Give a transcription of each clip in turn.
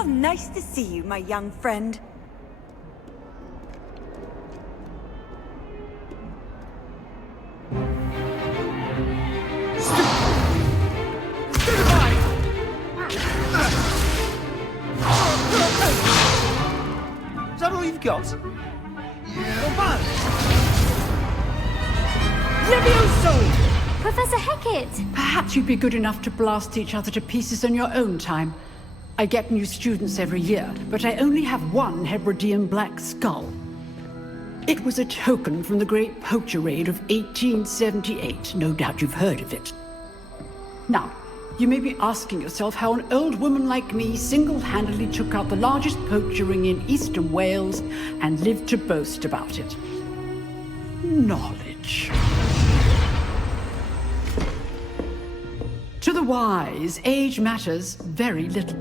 How nice to see you, my young friend. Is that all you've got? Yeah. Levioso! Professor Hecat! Perhaps you'd be good enough to blast each other to pieces in your own time. I get new students every year, but I only have one Hebridean black skull. It was a token from the Great Poacher Raid of 1878. No doubt you've heard of it. Now, you may be asking yourself how an old woman like me single-handedly took out the largest poacher ring in eastern Wales and lived to boast about it. Knowledge. To the wise, age matters very little.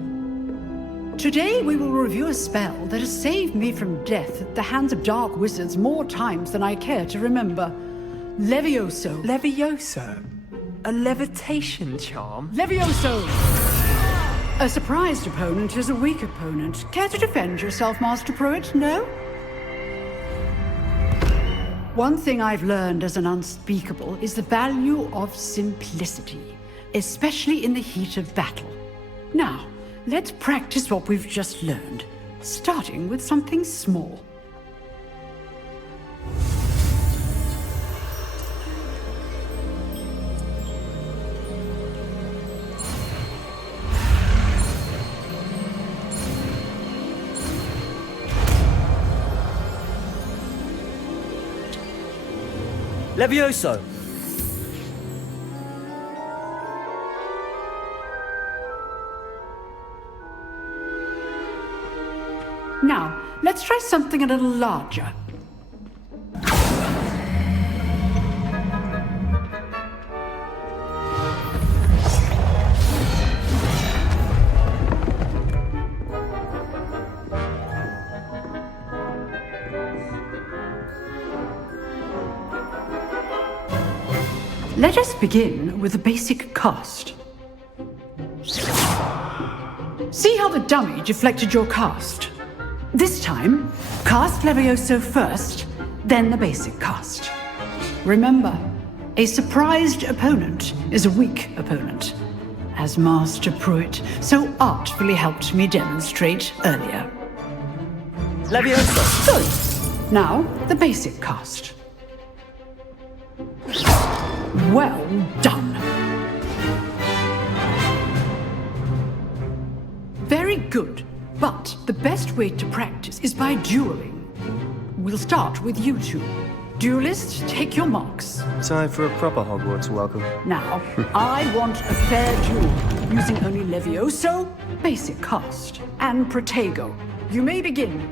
Today we will review a spell that has saved me from death at the hands of dark wizards more times than I care to remember. Levioso. Levioso? A levitation charm? Levioso! A surprised opponent is a weak opponent. Care to defend yourself, Master Pruitt? No? One thing I've learned as an unspeakable is the value of simplicity, especially in the heat of battle. Now, let's practice what we've just learned, starting with something small. Levioso! Now, let's try something a little larger. Let us begin with the basic cast. See how the dummy deflected your cast? This time, cast Levioso first, then the basic cast. Remember, a surprised opponent is a weak opponent, as Master Pruitt so artfully helped me demonstrate earlier. Levioso! Good. Now, the basic cast. Well done. Very good. But the best way to practice is by dueling. We'll start with you two. Duelists, take your marks. Time for a proper Hogwarts welcome. Now, I want a fair duel, using only Levioso, basic cast, and Protego. You may begin.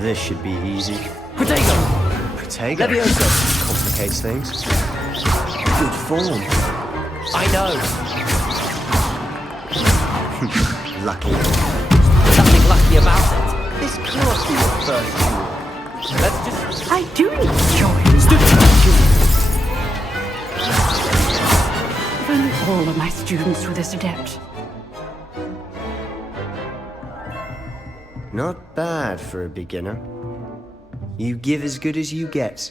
This should be easy. Protego! Protego? Levioso! Complicates things. Good form. I know! Lucky. Nothing lucky about it. This cannot be your first duel. Let's just... I do enjoy duels. If only all of my students were this adept. Not bad for a beginner. You give as good as you get.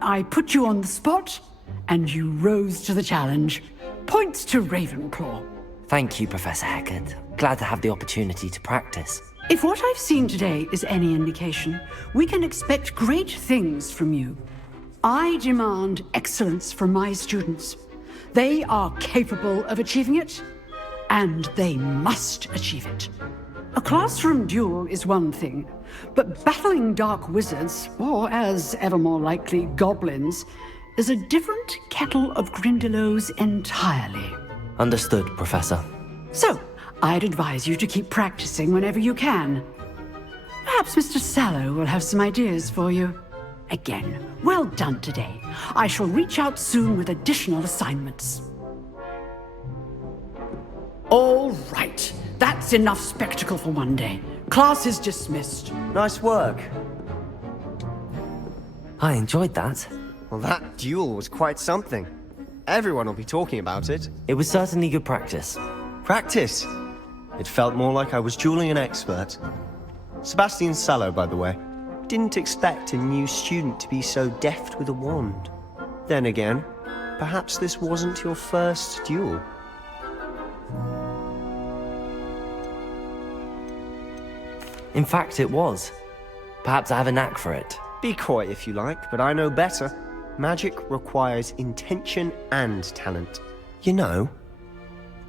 I put you on the spot, and you rose to the challenge. Points to Ravenclaw. Thank you, Professor Hecat. Glad to have the opportunity to practice. If what I've seen today is any indication, we can expect great things from you. I demand excellence from my students. They are capable of achieving it, and they must achieve it. A classroom duel is one thing, but battling dark wizards, or as ever more likely, goblins, is a different kettle of Grindylows entirely. Understood, Professor. So, I'd advise you to keep practicing whenever you can. Perhaps Mr. Sallow will have some ideas for you. Again, well done today. I shall reach out soon with additional assignments. All right, that's enough spectacle for one day. Class is dismissed. Nice work. I enjoyed that. Well, that duel was quite something. Everyone will be talking about it. It was certainly good practice. Practice. It felt more like I was dueling an expert. Sebastian Sallow, by the way. Didn't expect a new student to be so deft with a wand. Then again, perhaps this wasn't your first duel. In fact, it was. Perhaps I have a knack for it. Be coy if you like, but I know better. Magic requires intention and talent. You know,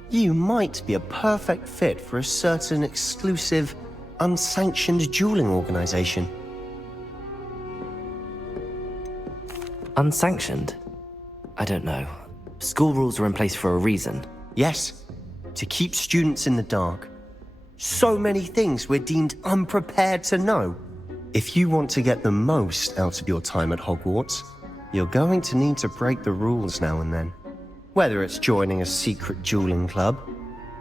you might be a perfect fit for a certain exclusive, unsanctioned dueling organization. Unsanctioned? I don't know. School rules are in place for a reason. Yes, to keep students in the dark. So many things we're deemed unprepared to know. If you want to get the most out of your time at Hogwarts, you're going to need to break the rules now and then. Whether it's joining a secret dueling club,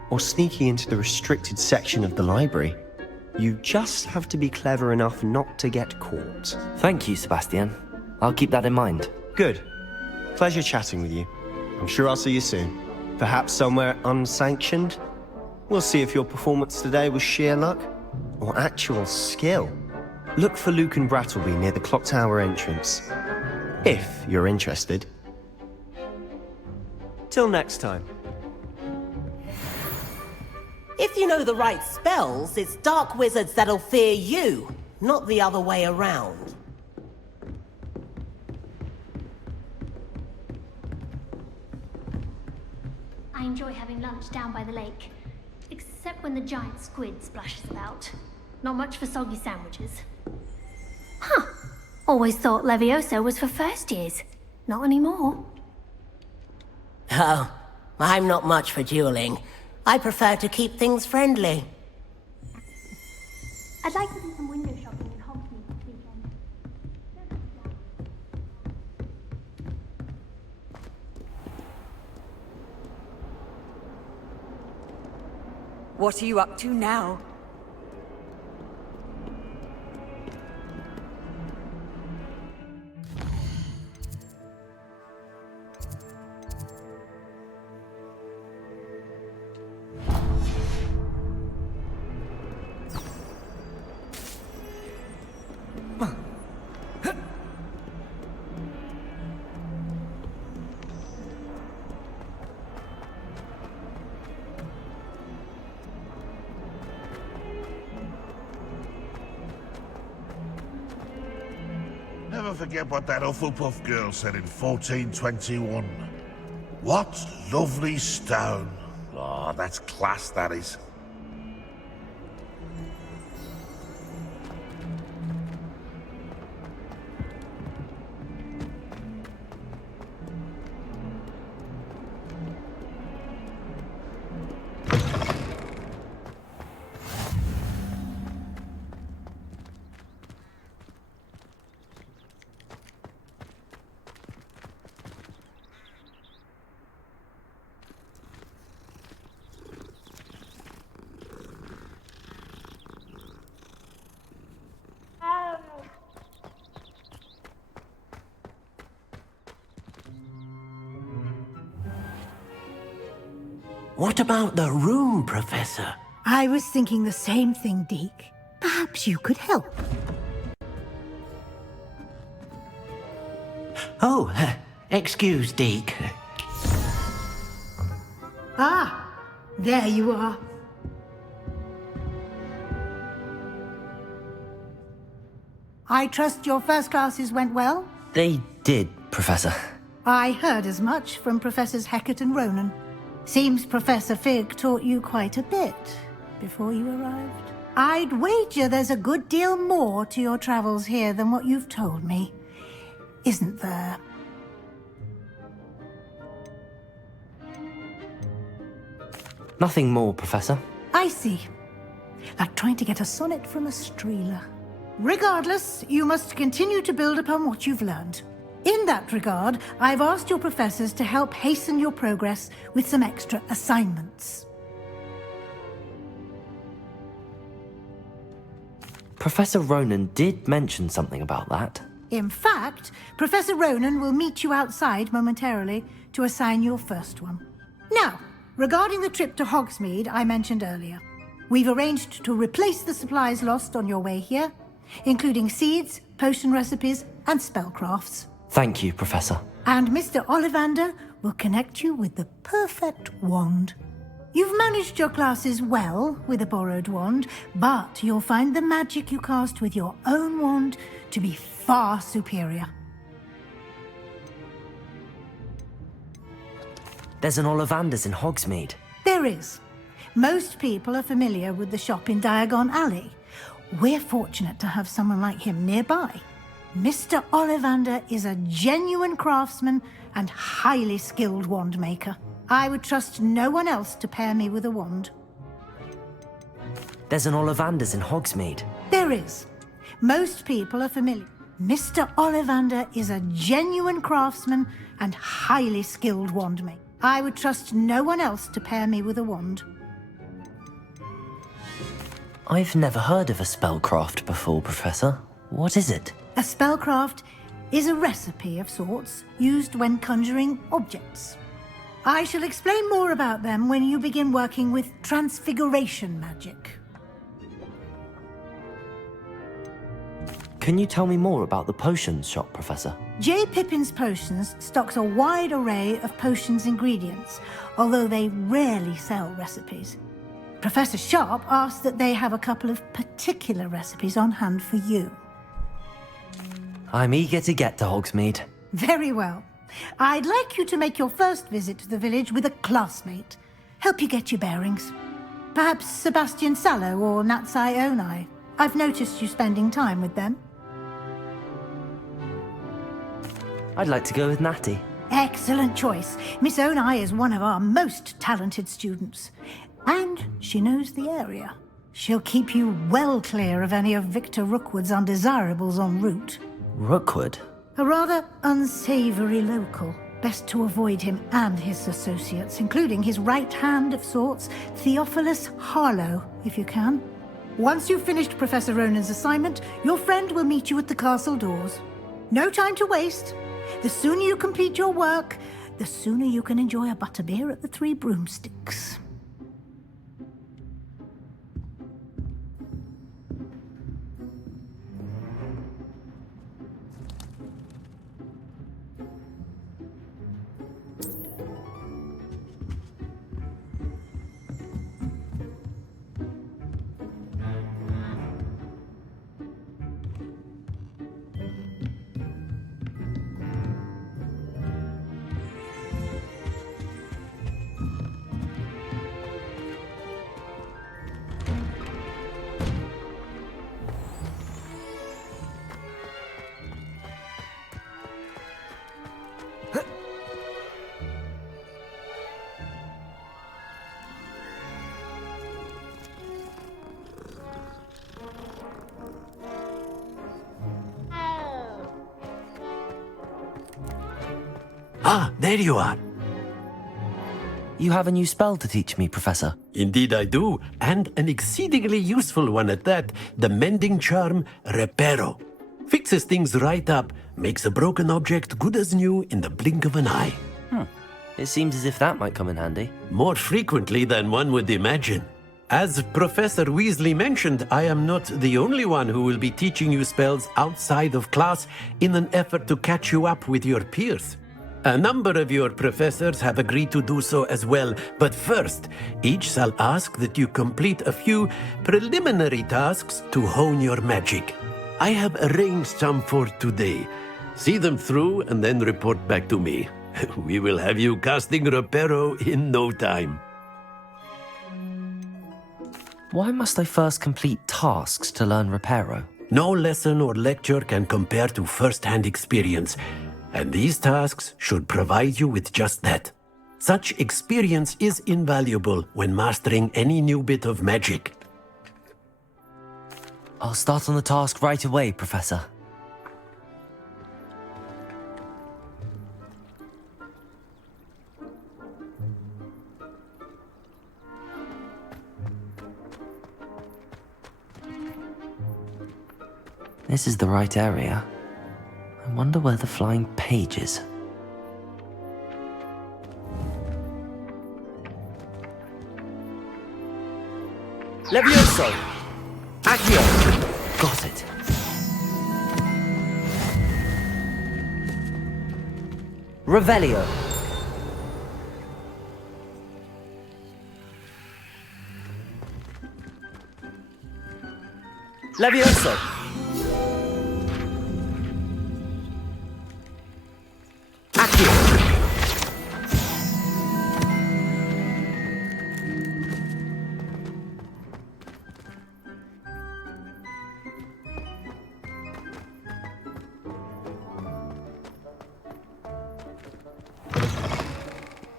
or sneaking into the restricted section of the library, you just have to be clever enough not to get caught. Thank you, Sebastian. I'll keep that in mind. Good. Pleasure chatting with you. I'm sure I'll see you soon. Perhaps somewhere unsanctioned? We'll see if your performance today was sheer luck, or actual skill. Look for Luke and Brattleby near the clock tower entrance. If you're interested. Till next time. If you know the right spells, it's dark wizards that'll fear you, not the other way around. I enjoy having lunch down by the lake. Except when the giant squid splashes about. Not much for soggy sandwiches. Huh. Always thought Levioso was for first years. Not anymore. Oh, I'm not much for dueling. I prefer to keep things friendly. I'd like to do some window shopping in Hogsmeade this weekend. What are you up to now? Never forget what that Hufflepuff girl said in 1421. What lovely stone. Oh, that's class, that is. What about the room, Professor? I was thinking the same thing, Deke. Perhaps you could help. Oh, excuse, Deke. Ah, there you are. I trust your first classes went well? They did, Professor. I heard as much from Professors Hecat and Ronan. Seems Professor Fig taught you quite a bit before you arrived. I'd wager there's a good deal more to your travels here than what you've told me. Isn't there? Nothing more, Professor. I see. Like trying to get a sonnet from a streeler. Regardless, you must continue to build upon what you've learned. In that regard, I've asked your professors to help hasten your progress with some extra assignments. Professor Ronan did mention something about that. In fact, Professor Ronan will meet you outside momentarily to assign your first one. Now, regarding the trip to Hogsmeade I mentioned earlier, we've arranged to replace the supplies lost on your way here, including seeds, potion recipes, and spellcrafts. Thank you, Professor. And Mr. Ollivander will connect you with the perfect wand. You've managed your classes well with a borrowed wand, but you'll find the magic you cast with your own wand to be far superior. There's an Ollivander's in Hogsmeade. There is. Most people are familiar with the shop in Diagon Alley. We're fortunate to have someone like him nearby. Mr. Ollivander is a genuine craftsman and highly skilled wand maker. I would trust no one else to pair me with a wand. There's an Ollivander's in Hogsmeade. There is. Most people are familiar. Mr. Ollivander is a genuine craftsman and highly skilled wand maker. I would trust no one else to pair me with a wand. I've never heard of a spellcraft before, Professor. What is it? A spellcraft is a recipe of sorts used when conjuring objects. I shall explain more about them when you begin working with transfiguration magic. Can you tell me more about the potions shop, Professor? J. Pippin's Potions stocks a wide array of potions ingredients, although they rarely sell recipes. Professor Sharp asked that they have a couple of particular recipes on hand for you. I'm eager to get to Hogsmeade. Very well. I'd like you to make your first visit to the village with a classmate. Help you get your bearings. Perhaps Sebastian Sallow or Natsai Onai. I've noticed you spending time with them. I'd like to go with Natty. Excellent choice. Miss Onai is one of our most talented students. And she knows the area. She'll keep you well clear of any of Victor Rookwood's undesirables en route. Rookwood? A rather unsavory local. Best to avoid him and his associates, including his right hand of sorts, Theophilus Harlow, if you can. Once you've finished Professor Ronan's assignment, your friend will meet you at the castle doors. No time to waste. The sooner you complete your work, the sooner you can enjoy a butterbeer at the Three Broomsticks. Ah, there you are. You have a new spell to teach me, Professor. Indeed I do, and an exceedingly useful one at that. The mending charm, Reparo. Fixes things right up, makes a broken object good as new in the blink of an eye. It seems as if that might come in handy. More frequently than one would imagine. As Professor Weasley mentioned, I am not the only one who will be teaching you spells outside of class in an effort to catch you up with your peers. A number of your professors have agreed to do so as well, but first, each shall ask that you complete a few preliminary tasks to hone your magic. I have arranged some for today. See them through and then report back to me. We will have you casting Reparo in no time. Why must I first complete tasks to learn Reparo? No lesson or lecture can compare to first-hand experience. And these tasks should provide you with just that. Such experience is invaluable when mastering any new bit of magic. I'll start on the task right away, Professor. This is the right area. I wonder where the flying page is. Levioso! Accio! Got it. Revelio! Levioso! Accio!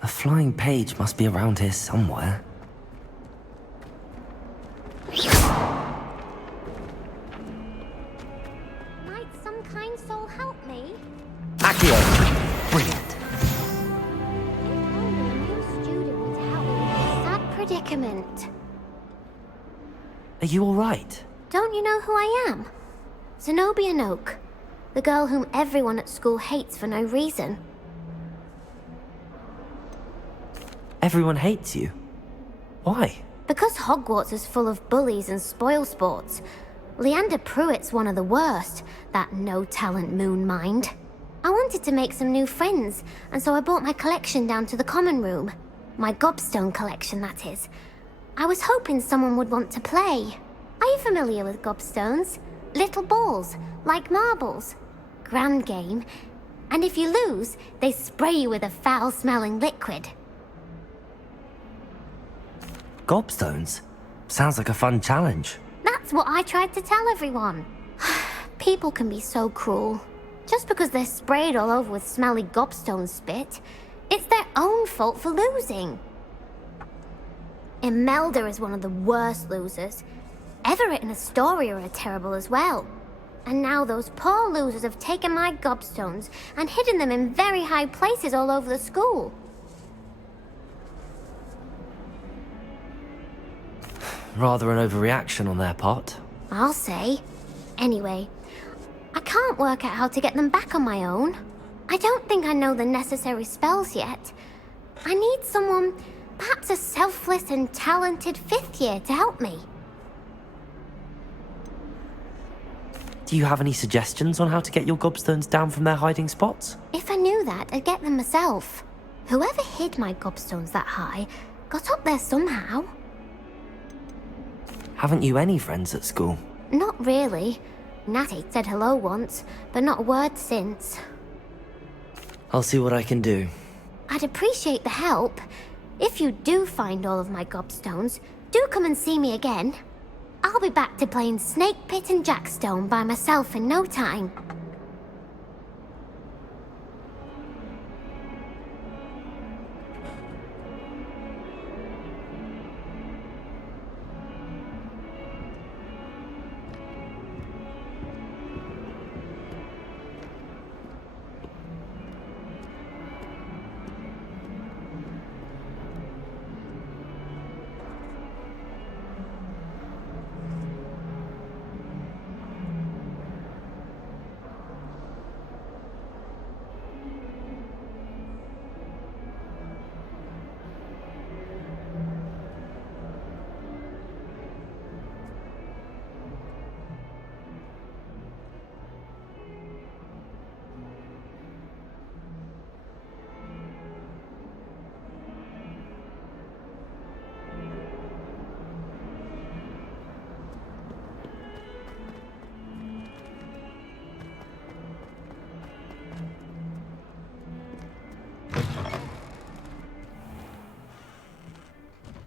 A flying page must be around here somewhere. Might some kind soul help me? Accio! Brilliant. If only a new student would help me with this sad predicament. Are you alright? Don't you know who I am? Zenobia Noak, the girl whom everyone at school hates for no reason. Everyone hates you. Why? Because Hogwarts is full of bullies and spoilsports. Leander Pruitt's one of the worst, that no-talent moon mind. I wanted to make some new friends, and so I brought my collection down to the common room. My gobstone collection, that is. I was hoping someone would want to play. Are you familiar with gobstones? Little balls, like marbles. Grand game. And if you lose, they spray you with a foul-smelling liquid. Gobstones? Sounds like a fun challenge. That's what I tried to tell everyone. People can be so cruel. Just because they're sprayed all over with smelly gobstone spit, it's their own fault for losing. Imelda is one of the worst losers. Everett and Astoria are terrible as well. And now those poor losers have taken my gobstones and hidden them in very high places all over the school. Rather an overreaction on their part. I'll say. Anyway, I can't work out how to get them back on my own. I don't think I know the necessary spells yet. I need someone, perhaps a selfless and talented fifth year to help me. Do you have any suggestions on how to get your gobstones down from their hiding spots? If I knew that, I'd get them myself. Whoever hid my gobstones that high got up there somehow. Haven't you any friends at school? Not really. Natty said hello once, but not a word since. I'll see what I can do. I'd appreciate the help. If you do find all of my gobstones, do come and see me again. I'll be back to playing Snake Pit and Jackstone by myself in no time.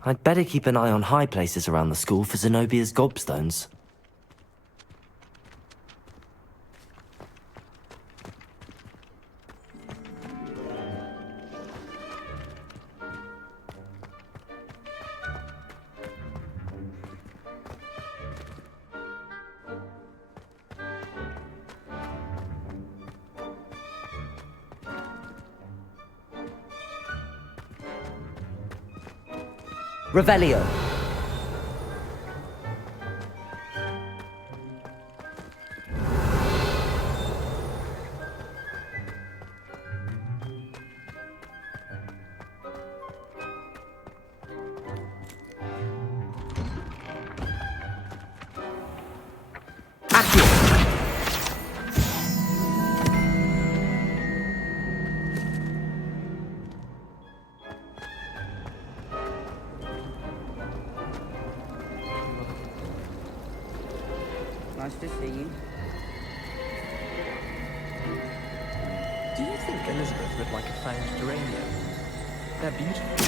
I'd better keep an eye on high places around the school for Zenobia's gobstones. Revelio. Nice to see you. Do you think Elizabeth would like a fanged geranium? They're beautiful.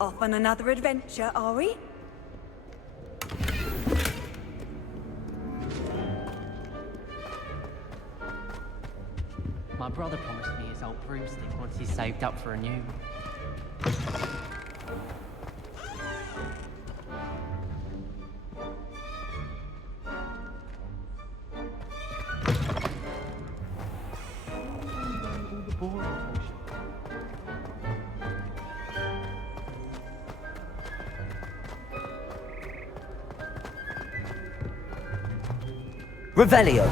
Off on another adventure, are we? My brother promised me his old broomstick once he's saved up for a new one. Revelio.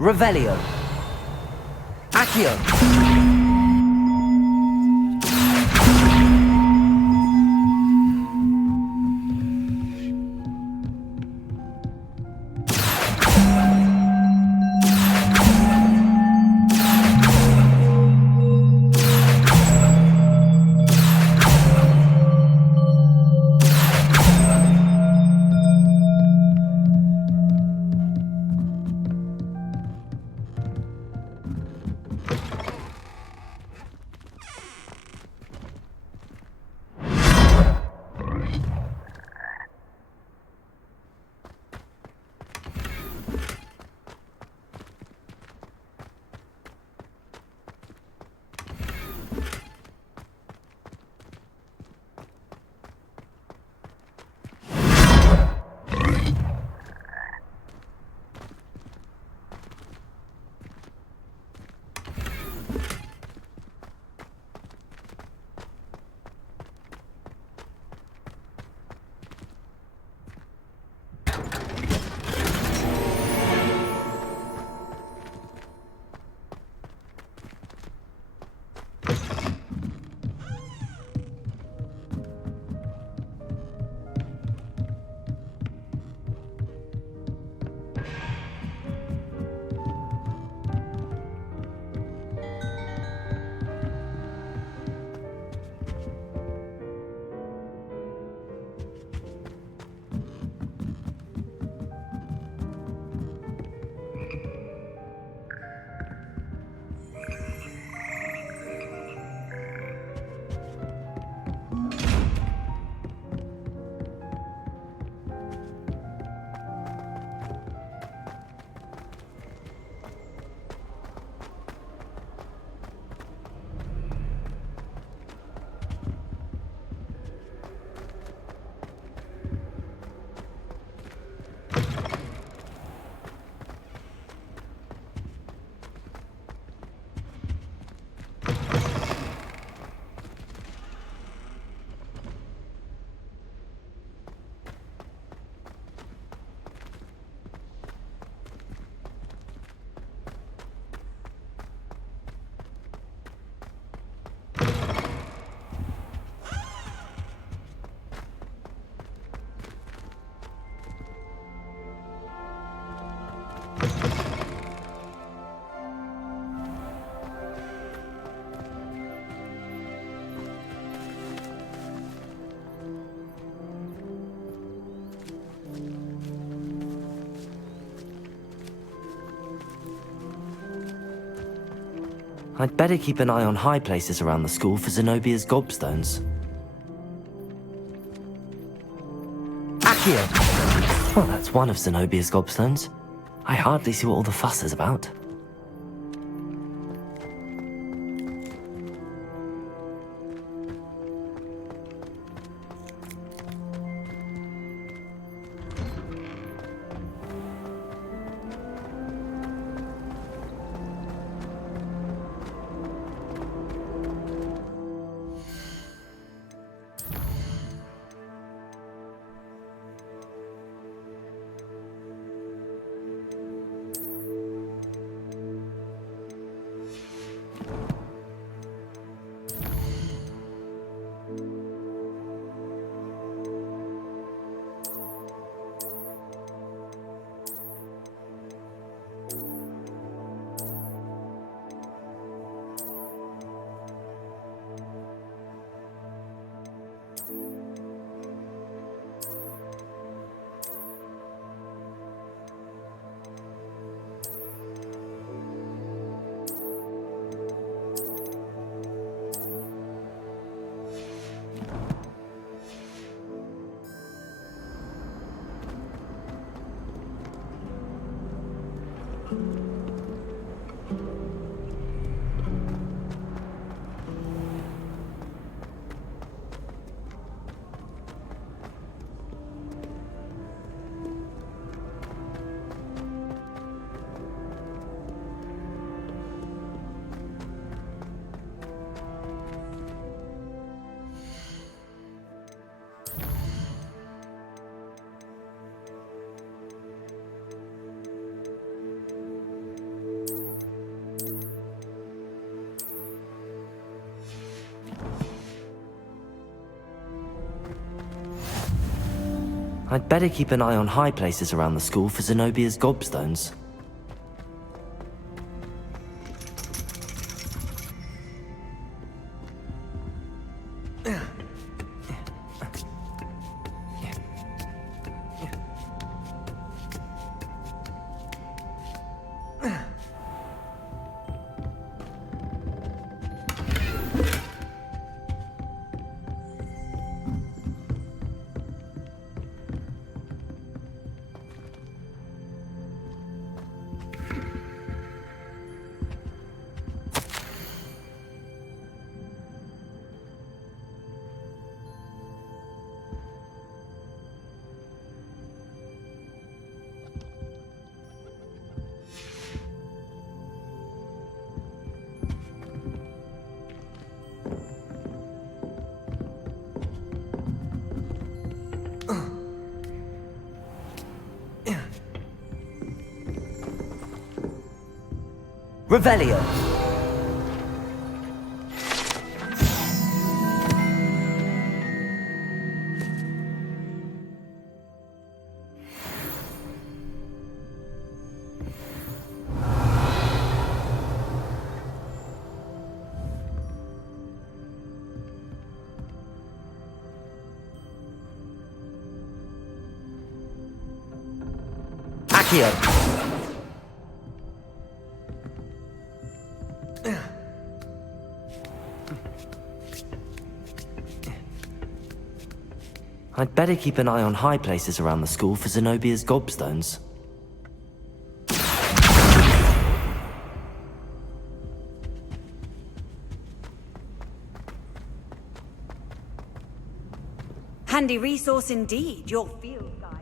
Revelio. Accio. I'd better keep an eye on high places around the school for Zenobia's gobstones. Accio! Well, that's one of Zenobia's gobstones. I hardly see what all the fuss is about. I'd better keep an eye on high places around the school for Zenobia's gobstones. Revelio. Accio. I'd better keep an eye on high places around the school for Zenobia's gobstones. Handy resource indeed, your field guide.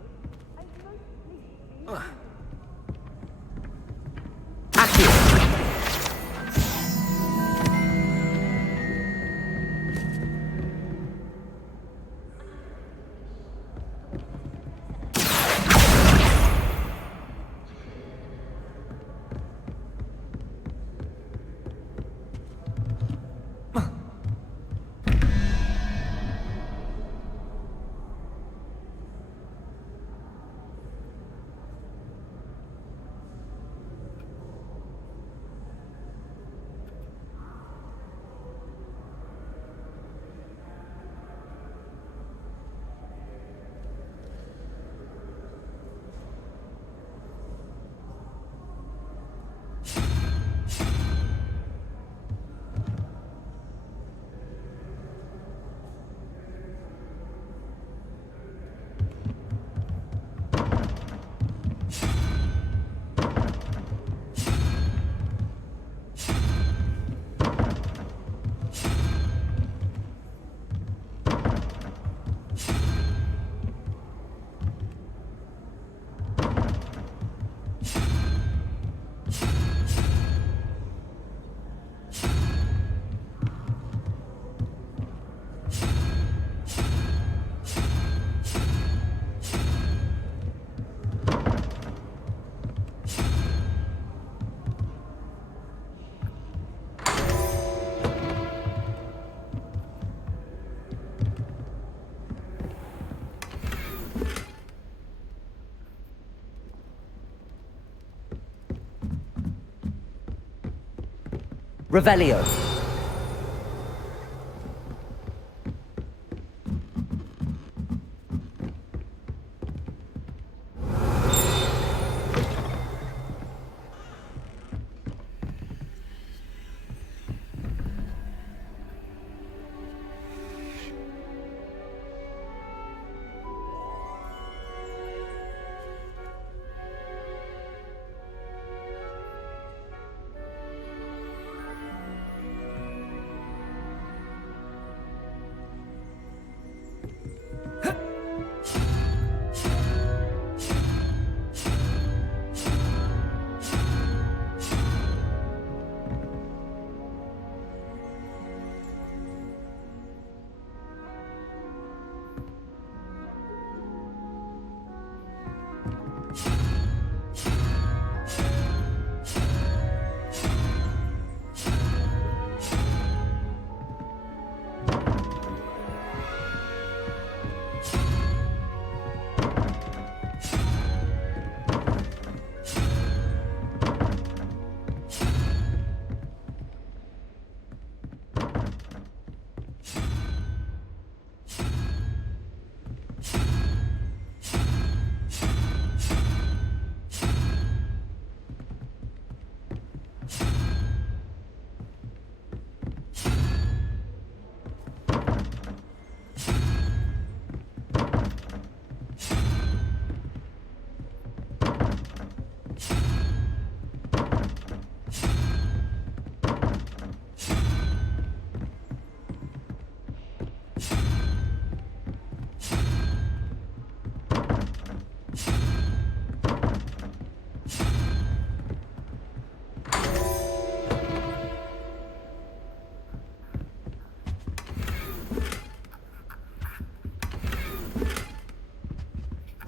Revelio.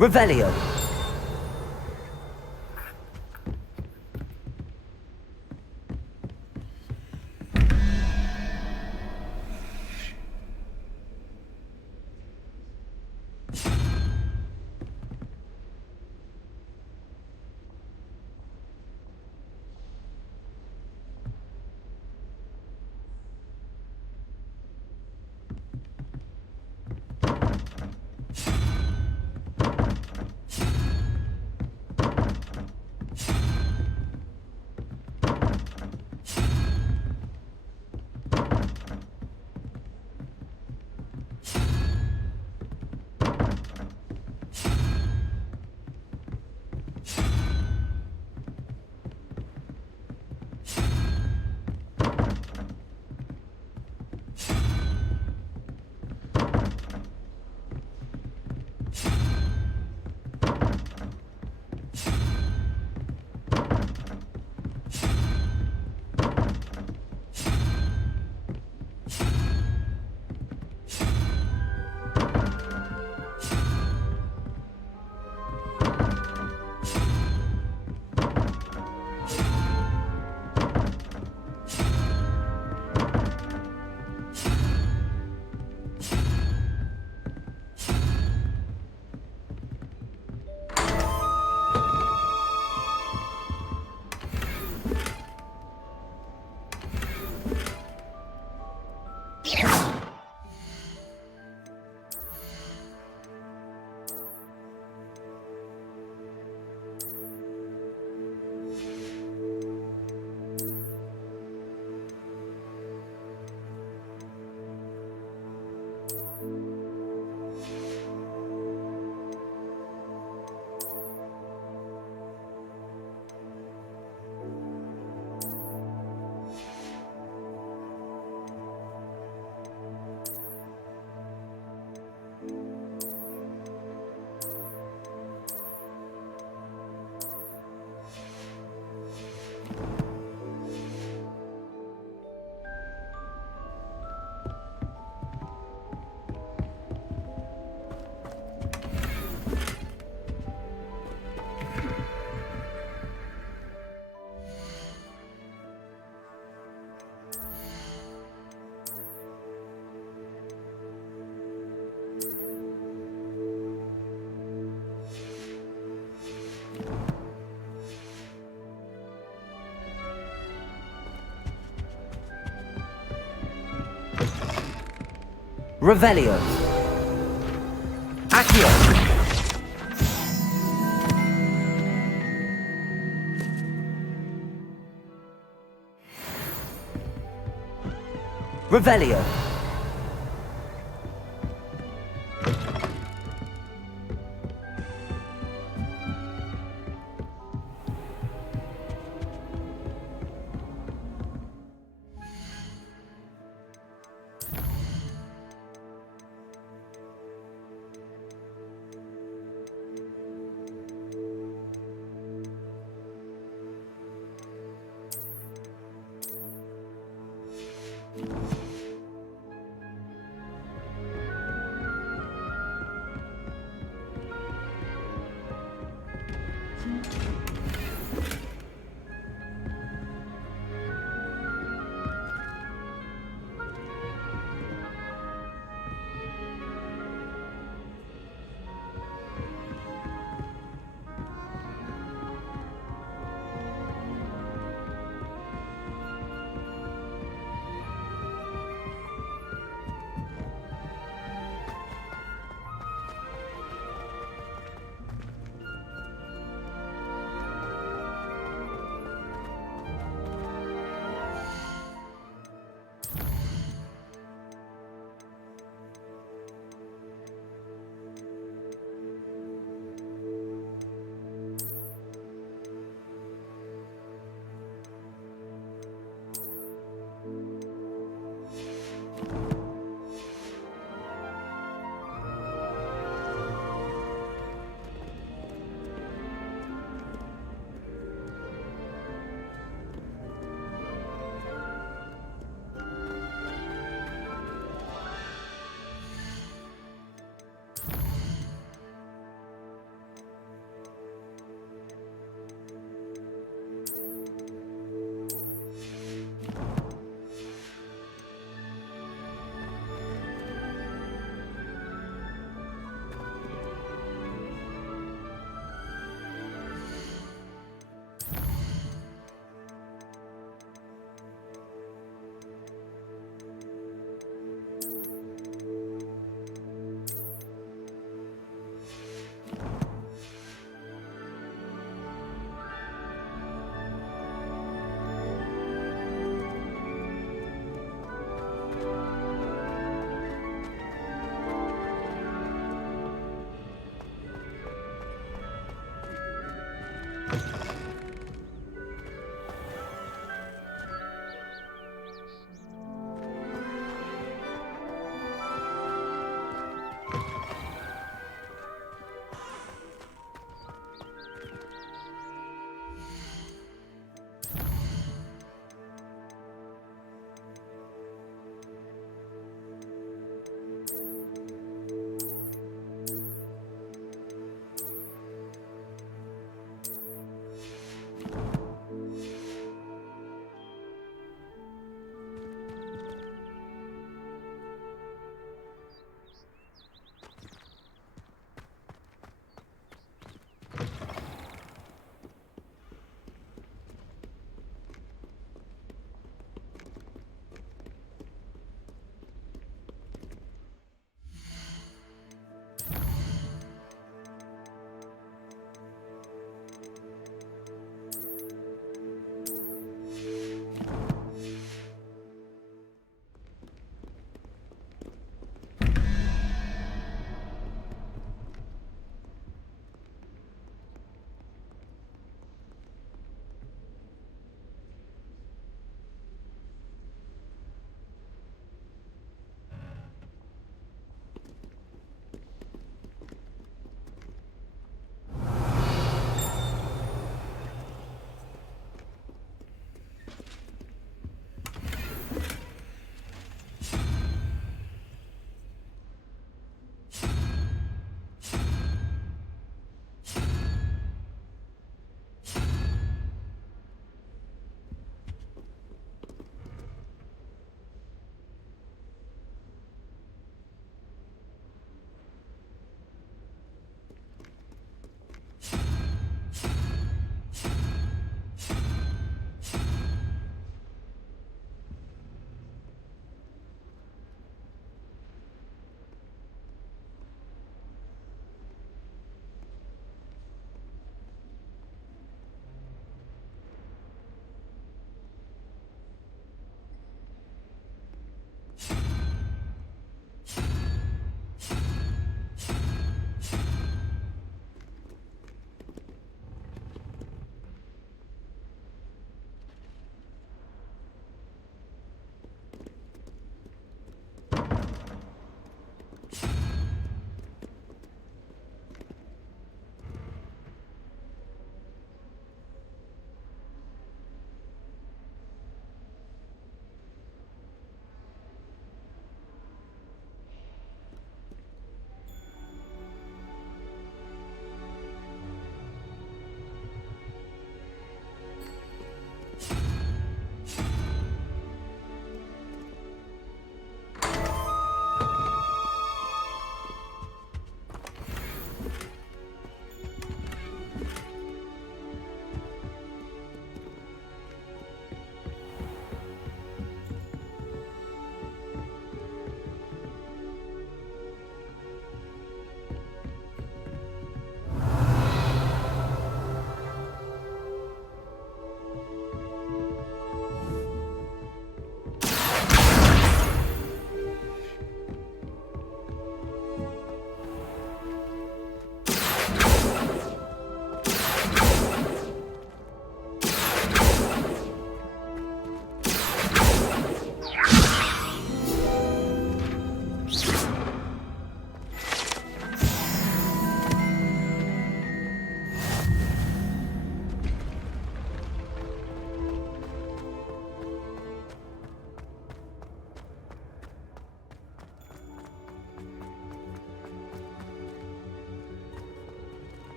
Revelio. Revelio. Accio. Revelio.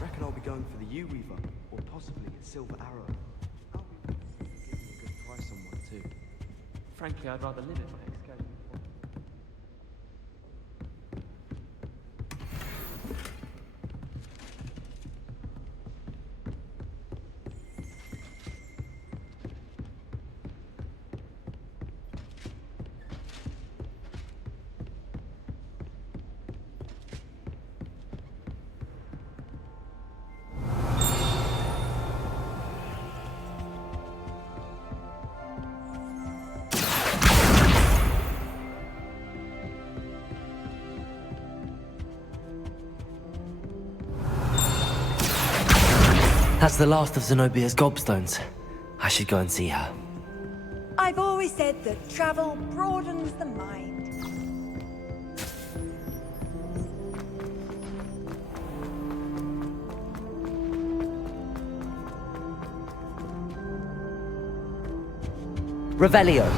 Reckon I'll be going for the U-Weaver, or possibly a Silver Arrow. I'll be giving a good price on one too. Frankly, I'd rather live in my ex-game. That's the last of Zenobia's gobstones. I should go and see her. I've always said that travel broadens the mind. Revelio.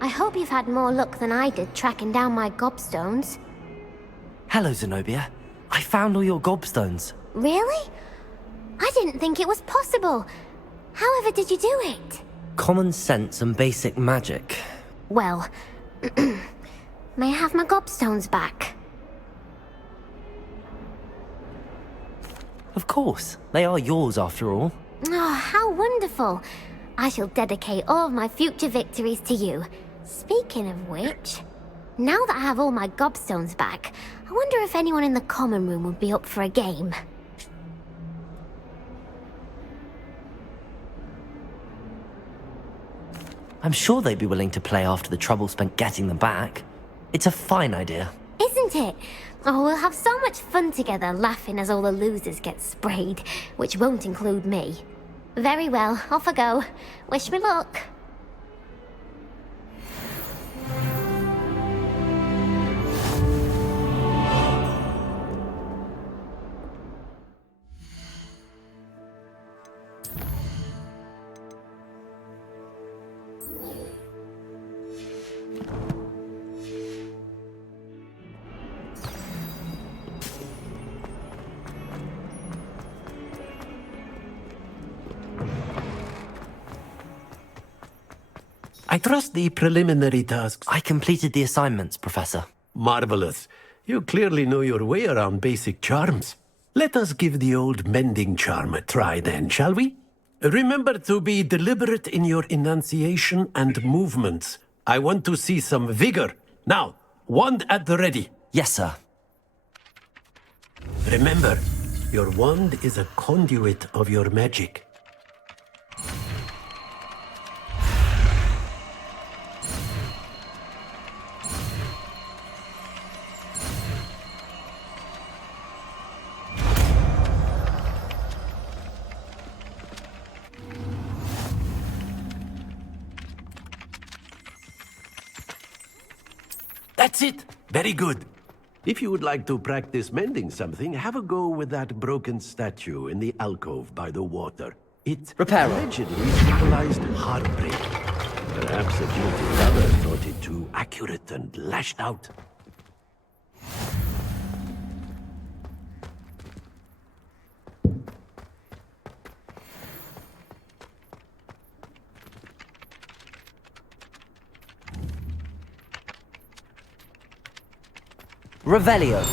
I hope you've had more luck than I did tracking down my gobstones. Hello, Zenobia. I found all your gobstones. Really? I didn't think it was possible. However did you do it? Common sense and basic magic. Well, may I have my gobstones back? Of course. They are yours after all. Oh, how wonderful. I shall dedicate all of my future victories to you. Speaking of which, now that I have all my gobstones back, I wonder if anyone in the common room would be up for a game. I'm sure they'd be willing to play after the trouble spent getting them back. It's a fine idea. Isn't it? Oh, we'll have so much fun together laughing as all the losers get sprayed, which won't include me. Very well, off I go. Wish me luck. I trust the preliminary tasks. I completed the assignments, Professor. Marvelous. You clearly know your way around basic charms. Let us give the old mending charm a try then, shall we? Remember to be deliberate in your enunciation and movements. I want to see some vigor. Now, wand at the ready. Yes, sir. Remember, your wand is a conduit of your magic. That's it! Very good. If you would like to practice mending something, have a go with that broken statue in the alcove by the water. It allegedly symbolized heartbreak. Perhaps a guilty lover thought it too accurate and lashed out. Revelio.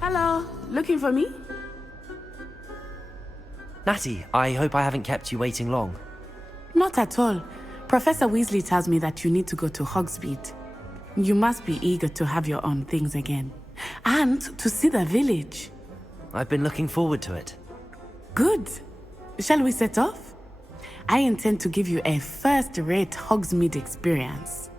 Hello, looking for me? Natty, I hope I haven't kept you waiting long. Not at all. Professor Weasley tells me that you need to go to Hogsmeade. You must be eager to have your own things again. And to see the village. I've been looking forward to it. Good. Shall we set off? I intend to give you a first-rate Hogsmeade experience.